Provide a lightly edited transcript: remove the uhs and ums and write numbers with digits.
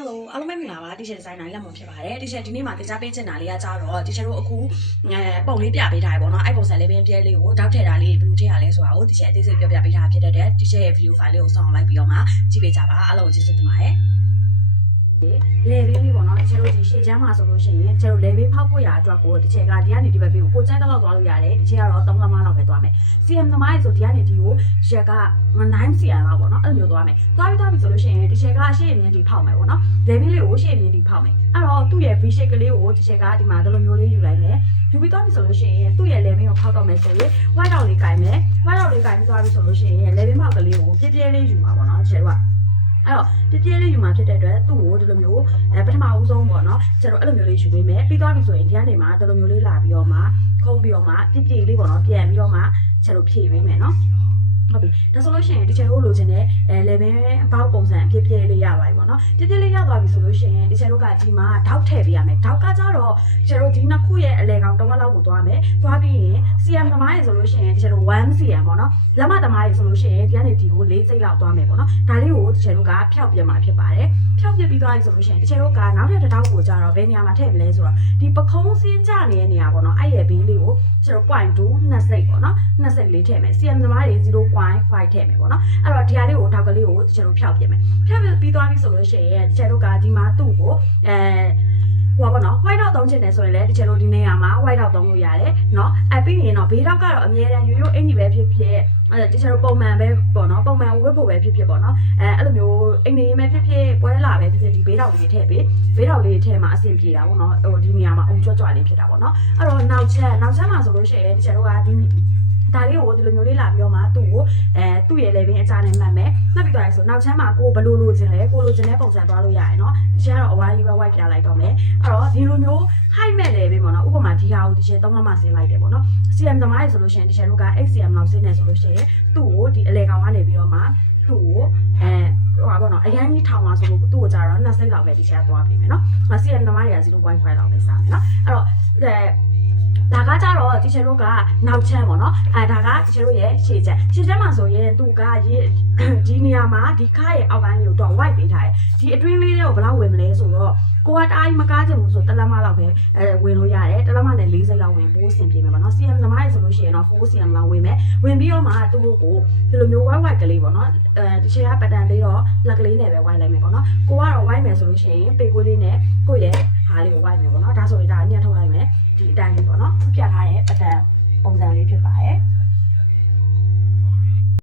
Hello အားလုံးပဲမင်္ဂလာပါတီရှယ်ဒီဇိုင်နာလက်မွန်ဖြစ်ပါတယ်တီရှယ်ဒီနေ့မှာတင်ကြားပေးချင်တာလေးကကြတော့တီရှယ်တို့အခုပုံလေးပြပေးထားရပေါ့နော်အဲ့ပုံစံလေးပင်ပြဲလေးကိုတောက်ထည့်တာလေးဘယ်လိုထည့်ရလဲဆိုတာကိုတီရှယ်အသေးစိတ်ပြောပြပေးထားဖြစ်တဲ့တီရှယ်ရဲ့ video file လေးကိုစောင့်လိုက်ပြီးတော့မှကြည့်ပေးကြပါအားလုံးကိုကျေးဇူးတင်ပါတယ်လေဘင်းလေးပေါ့နော်တချို့ဒီရှေ့ချမ်းမှာဆိုလို့ရှိရင်တချို့လေဘင်းဖောက်ဖို့ရအတွက်ကိုတစ်ချက်ကဒီကနေဒီဘက်ဘေးကိုကြိုက်တော့သွားလို့ရတယ်တစ်ချက်ကတော့3လမှလောက်ပဲသွားမယ် CM သမားရေဆိုဒီကနေဒီကိုတစ်ချက်က9 CM လောက်ပေါ့နော်အဲ့လိုမျိုးသွားမယ်သွားပြီဆိုလို့ရှိရင်တစ်ချက်ကရှေ့အမြင်ဒီဖောက်မယ်ပေါ့နော်လေဘင်းလေးကိုရှေ့အမြင်ဒီဖောက်မယ်အဲ့တော့သူ့ရဲ့ V shape ကလေးကိုတစ်ချက်ကဒီမှာဒီလိုမျိုးလေးယူလိုက်မယ်ယူပြီးသွားပြီဆိုလို့ရှိရင်သူ့ရဲ့လေဘင်းကိုဖောက်တော့မယ်ဆိုရင် white out လေးကင်မယ် white out လေးကင်ပြီးသွားပြီဆိုလို့ရှိရင်လေဘင်းဖောက်ကလေးကိုပြည့်ပြည့်လေးယူမှာပေါ့နော်တစ်ချက်ကအဲ့တော့ပြည့်ပြည့်လေးယူမှာဖြစ်တဲ့အတွက်သူ့ကိုဒီလိုမျိုးပထမဦးဆုံးပေါ့နော်ကျတော့အဲ့လိုမျိုးလေးယူပေးမယ်ပြီးသွားပြီဆိုရင်ဒီကနေမှဒီလိုမျိုးလေးလာပြီးတော့မှခုံးပြီးတော့မှပြည့်ပြည့်လေးပေါ့နော်ပြန်ပြီးတော့မှကျတော့ဖြည့်ပေးမယ်နော်ဟုတ်ပြီဒါဆိုလို့ရှိရင်ဒီချက်တို့လိုချင်တဲ့လေဘင်းအပေါက်ပုံစံအဖြစ်ပြည့်လေးရပါပြီပေါ့နော်ပြည့်ပြည့်လေးရသွားပြီဆိုလို့ရှိရင်ဒီချက်တို့ကဒီမှာထောက်ထည့်ပေးရမယ်ထောက်ကကြတော့ကျတော့ဒီနှစ်ခုရဲ့အလဲကောင်တစ်ဝက်လောက်ကိုသွားမယ်သွားပြီးရင် CM သမားရေဆိုလို့ရှိရင်ဒီချက်တို့ 1cm ပေါ့နော်လက်မသမားရေဆိုလို့ရှိရင်ဒီကနေဒီကို4စိတ်လောက်သွားမယ်ပေါ့နော်ဒါလေးကိုဒီချက်တို့ကဖြောက်ပြမှာဖြစ်ပါတယ်ဖြောက်ပြပြီးသွားပြီဆိုလို့ရှိရင်ဒီချက်တို့ကနောက်ထပ်တစ်ထောက်ကိုကြတော့ဘယ်နေရာမှာထည့်မလဲဆိုတော့ဒီပခုံးစင်းကြနေတဲ့နေရာပေါ့နော်အဲ့ရဲ့ဘေးလေးကိုကျတော့ 0.2 နှစ်စိတ်ပေါ့နော်နှစ်စိတ်လေးထည့်မယ် CM သမားရေ 0.5 ထည့်မယ်ပေါ့နော်အဲ့တော့ဒီဟာလေးကိုထောက်ကလေးကိုကျတော့ဖြောက်ပြမယ်ဖြောက်ပြီးသွားပြီဆိုလို့ရှိရင်ကျတော့ကဒီမှာသူ့ကိုဟိုပါနော် white out သုံးချင်တယ်ဆိုရင်လည်းဒီချက်တို့ဒီနေရာမှာ white out သုံးလို့ရတယ်เนาะပြီးရင်တော့ဘေးထောက်ကတော့အမြဲတမ်းရိုးရိုးအင်ကြီးပဲဖြစ်ဖြစ်ဒီချက်တို့ပုံမှန်ပဲပေါ့နော်ပုံမှန်ဝတ်ဖို့ပဲဖြစ်ဖြစ်ပေါ့နော်အဲ့လိုမျိုးအိမ်နေရင်ပဲဖြစ်ဖြစ်ပွဲလာပဲဖြစ်ဖြစ်ဒီဘေးထောက်လေးထည့်ပေးဘေးထောက်လေးထည့်မှာအဆင်ပြေတာပေါ့နော်ဟိုဒီနေရာမှာအုံကြွကြွလေးဖြစ်တာပေါ့နော်အဲ့တော့နောက်ချက်မှာဆိုလို့ရှိရင်ဒီချက်တို့ကဒီဒါလေးကိုဒီလိုမျိုးလေးလာပြီးတော့မှသူ့ကိုသူ့ရဲ့လေဘင်းအကြနဲ့မှတ်မယ်မှတ်ပြီးသွားပြီဆိုနောက်ချမ်းမှာကိုဘယ်လိုလိုချင်လဲကိုလိုချင်တဲ့ပုံစံသွားလို့ရတယ်เนาะဒီချမ်းကတော့အဝိုင်းလေးပဲ white ပြလိုက်တော့မယ်အဲ့တော့ဒီလိုမျိုး height မဲ့လေဘင်းပေါ့နော်ဥပမာဒီဟာကိုဒီချက်3လမှဆင်းလိုက်တယ်ပေါ့နော် CM သမားရေဆိုလို့ရှိရင်ဒီချက်တို့က XCM လောက်ဆင်းနေဆိုလို့ရှိရင်သူ့ကိုဒီအလေကောင်ကနေပြီးတော့မှသူ့ကိုဟိုပါပေါ့နော်အရန်ကြီးထောင်ပါဆိုလို့သူ့ကိုကြတော့2စိတ်လောက်ပဲဒီချက်သွားပြီမယ်เนาะ CM သမားတွေက 0.5 လောက်ပဲစားမယ်เนาะအဲ့တော့ဒါကကြတော့တီချာတို့ကနောက်ချမ်းပေါ့နော်ဒါကတီချာတို့ရဲ့ရှေ့ချမ်းမှာဆိုရင်သူကဒီနေရာမှာဒီခါရဲ့အောက်ပိုင်းကိုတော့ white ပေးထားတယ်ဒီအတွင်းလေးတွေကိုဘယ်လောက်ဝင်မလဲဆိုတော့ကိုကတိုင်းမကားချင်ဘူးဆိုတလက်မလောက်ပဲဝင်လို့ရတယ်တလက်မနဲ့4စိတ်လောက်ဝင်ပိုးစင်ပြေမယ်ပေါ့နော် CM သမားရေဆိုလို့ရှိရင်တော့ 4cm လောက်ဝင်မယ်ဝင်ပြီးတော့မှသူ့ကိုဒီလိုမျိုး white ကလေးပေါ့နော်ဒီချာကပတ်တန်လေးတော့လက်ကလေးနဲ့ပဲ white လိုက်မယ်ပေါ့နော်ကိုကတော့ white မယ်ဆိုလို့ရှိရင်ပေကွေးလေးနဲ့ကိုရဲ့ဟာလေးကို white မယ်ပေါ့နော်ဒါဆိုရင်ဒါညှက်ထုတ်လိုက်မယ်ဒီအတိုင်းလေးပေါ့နော်ပြထားတဲ့ပတ်တန်ပုံစံလေးဖြစ်ပါတယ်